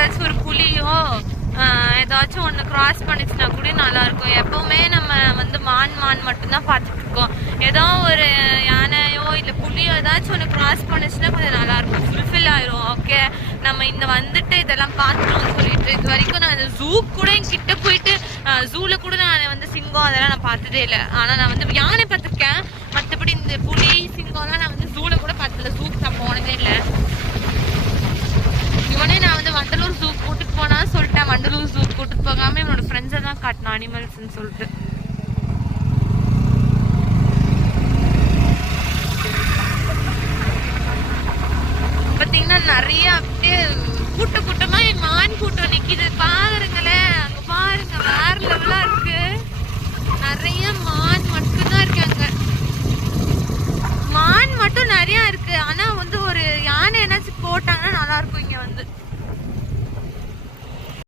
ஏதாச்சும் ஒரு புலியோ ஏதாச்சும் ஒன்று கிராஸ் பண்ணிச்சுன்னா கூட நல்லா இருக்கும். எப்பவுமே நம்ம வந்து மான் மட்டும்தான் பார்த்துட்டு இருக்கோம். ஏதோ ஒரு யானையோ இல்லை புலியோ ஏதாச்சும் ஒன்று கிராஸ் பண்ணிச்சுன்னா கொஞ்சம் நல்லா இருக்கும், ஃபுல்ஃபில் ஆயிரும். ஓகே, நம்ம இந்த வந்துட்டு இதெல்லாம் பார்த்துட்டோம்னு சொல்லிட்டு இது வரைக்கும் நான் இந்த ஜூ கூட கிட்ட போயிட்டு ஜூல கூட நான் வந்து சிங்கம் அதெல்லாம் நான் பார்த்ததே இல்லை. ஆனால் நான் வந்து யானை பார்த்துருக்கேன், மற்றபடி இந்த புலி சிங்கம்லாம் நான் வந்து ஜூல கூட பார்த்ததில்ல. ஜூக்கு நான் போனதே இல்லை. இவனே நான் வந்து வண்டலூர் ஜூ கூட்டிட்டு போனா சொல்லிட்டேன், வண்டலூர் ஜூ கூட்டிட்டு போகாம இவனோட ஃப்ரெண்ட்ஸை தான் காட்டினான் அனிமல்ஸ்ன்னு சொல்லிட்டு. பாத்தீங்கன்னா நிறைய அப்படியே கூட்டமா மான் கூட்டம் நிக்குது பாருங்களேன். அங்க பாருங்க, வேற லெவலா இருக்கு. நிறைய மான் மட்டும்தான் இருக்காங்க, மான் மட்டும் நிறைய இருக்கு. ஆனா வந்து ஒரு யானை என்னாச்சும் போட்டாங்கன்னா நல்லா இருக்கும் இங்க வந்து.